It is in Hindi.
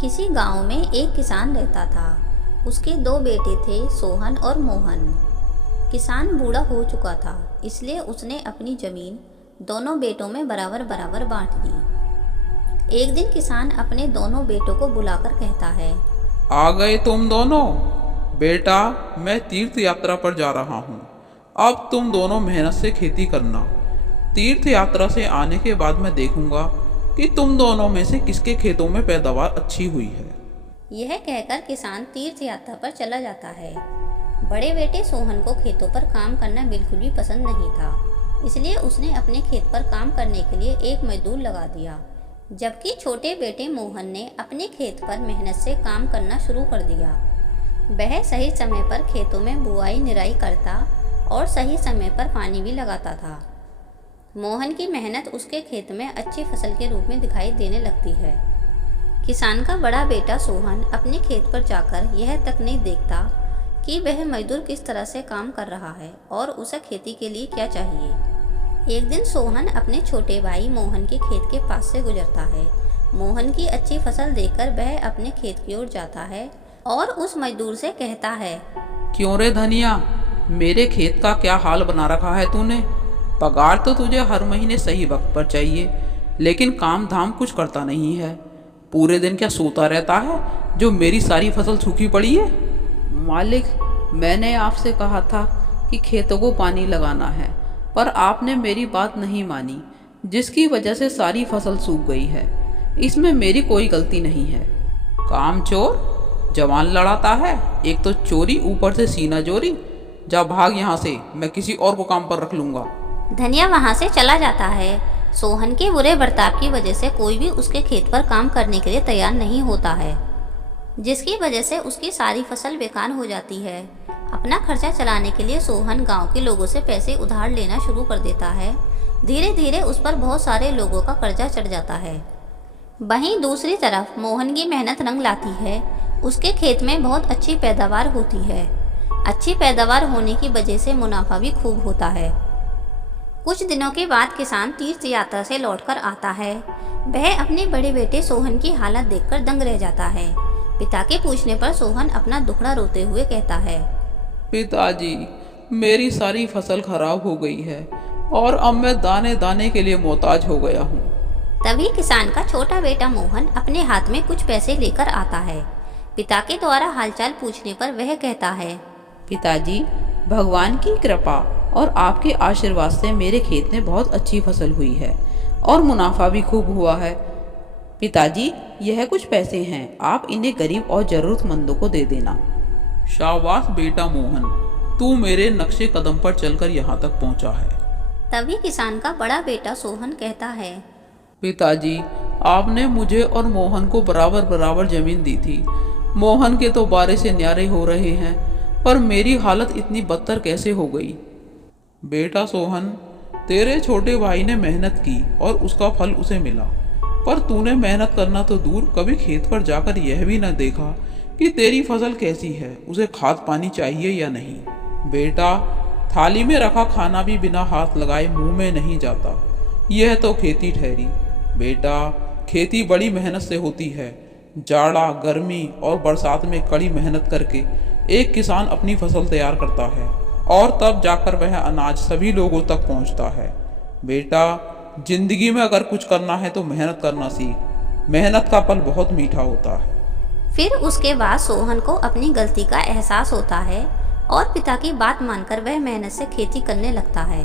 किसी गांव में एक किसान रहता था। उसके दो बेटे थे, सोहन और मोहन। किसान बूढ़ा हो चुका था, इसलिए उसने अपनी जमीन दोनों बेटों में बराबर बराबर बांट दी। एक दिन किसान अपने दोनों बेटों को बुलाकर कहता है, आ गए तुम दोनों। बेटा, मैं तीर्थ यात्रा पर जा रहा हूँ। अब तुम दोनों मेहनत से खेती करना। तीर्थ यात्रा से आने के बाद मैं देखूंगा कि तुम दोनों में से किसके खेतों में पैदावार अच्छी हुई है। यह कहकर किसान तीर्थ यात्रा पर चला जाता है। बड़े बेटे सोहन को खेतों पर काम करना बिल्कुल भी पसंद नहीं था, इसलिए उसने अपने खेत पर काम करने के लिए एक मजदूर लगा दिया। जबकि छोटे बेटे मोहन ने अपने खेत पर मेहनत से काम करना शुरू कर दिया। वह सही समय पर खेतों में बुआई निराई करता और सही समय पर पानी भी लगाता था। मोहन की मेहनत उसके खेत में अच्छी फसल के रूप में दिखाई देने लगती है। किसान का बड़ा बेटा सोहन अपने खेत पर जाकर यह तक नहीं देखता कि वह मजदूर किस तरह से काम कर रहा है और उसे खेती के लिए क्या चाहिए। एक दिन सोहन अपने छोटे भाई मोहन के खेत के पास से गुजरता है। मोहन की अच्छी फसल देखकर वह अपने खेत की ओर जाता है और उस मजदूर से कहता है, क्यों रे धनिया, मेरे खेत का क्या हाल बना रखा है तूने। पगार तो तुझे हर महीने सही वक्त पर चाहिए, लेकिन काम धाम कुछ करता नहीं है। पूरे दिन क्या सोता रहता है जो मेरी सारी फसल सूखी पड़ी है। मालिक, मैंने आपसे कहा था कि खेतों को पानी लगाना है, पर आपने मेरी बात नहीं मानी, जिसकी वजह से सारी फसल सूख गई है। इसमें मेरी कोई गलती नहीं है। काम चोर, जवान लड़ाता है। एक तो चोरी, ऊपर से सीना जोरी। जा भाग यहाँ से, मैं किसी और को काम पर रख लूंगा। धनिया वहां से चला जाता है। सोहन के बुरे बर्ताव की वजह से कोई भी उसके खेत पर काम करने के लिए तैयार नहीं होता है, जिसकी वजह से उसकी सारी फसल बेकार हो जाती है। अपना खर्चा चलाने के लिए सोहन गांव के लोगों से पैसे उधार लेना शुरू कर देता है। धीरे धीरे उस पर बहुत सारे लोगों का कर्जा चढ़ जाता है। वहीं दूसरी तरफ मोहन की मेहनत रंग लाती है। उसके खेत में बहुत अच्छी पैदावार होती है। अच्छी पैदावार होने की वजह से मुनाफा भी खूब होता है। कुछ दिनों के बाद किसान तीर्थ यात्रा से लौटकर आता है। वह अपने बड़े बेटे सोहन की हालत देखकर दंग रह जाता है। पिता के पूछने पर सोहन अपना दुखड़ा रोते हुए कहता है, पिताजी, मेरी सारी फसल खराब हो गई है और अब मैं दाने दाने के लिए मोहताज हो गया हूँ। तभी किसान का छोटा बेटा मोहन अपने हाथ में कुछ पैसे लेकर आता है। पिता के द्वारा हालचाल पूछने पर वह कहता है, पिताजी, भगवान की कृपा और आपके आशीर्वाद से मेरे खेत में बहुत अच्छी फसल हुई है और मुनाफा भी खूब हुआ है। पिताजी, यह कुछ पैसे हैं, आप इन्हें गरीब और जरूरतमंदों को दे देना। शाबाश बेटा मोहन, तू मेरे नक्शे कदम पर चलकर यहाँ तक पहुँचा है। तभी किसान का बड़ा बेटा सोहन कहता है, पिताजी, आपने मुझे और मोहन को बराबर बराबर जमीन दी थी। मोहन के तो बारे से न्यारे हो रहे हैं, पर मेरी हालत इतनी बदतर कैसे हो गई। बेटा सोहन, तेरे छोटे भाई ने मेहनत की और उसका फल उसे मिला, पर तूने मेहनत करना तो दूर, कभी खेत पर जाकर यह भी न देखा कि तेरी फसल कैसी है, उसे खाद पानी चाहिए या नहीं। बेटा, थाली में रखा खाना भी बिना हाथ लगाए मुंह में नहीं जाता। यह तो खेती ठहरी। बेटा, खेती बड़ी मेहनत से होती है। जाड़ा, गर्मी और बरसात में कड़ी मेहनत करके एक किसान अपनी फसल तैयार करता है और तब जाकर वह अनाज सभी लोगों तक पहुंचता है। बेटा, जिंदगी में अगर कुछ करना है तो मेहनत करना सीख। मेहनत का फल बहुत मीठा होता है। फिर उसके बाद सोहन को अपनी गलती का एहसास होता है और पिता की बात मानकर वह मेहनत से खेती करने लगता है।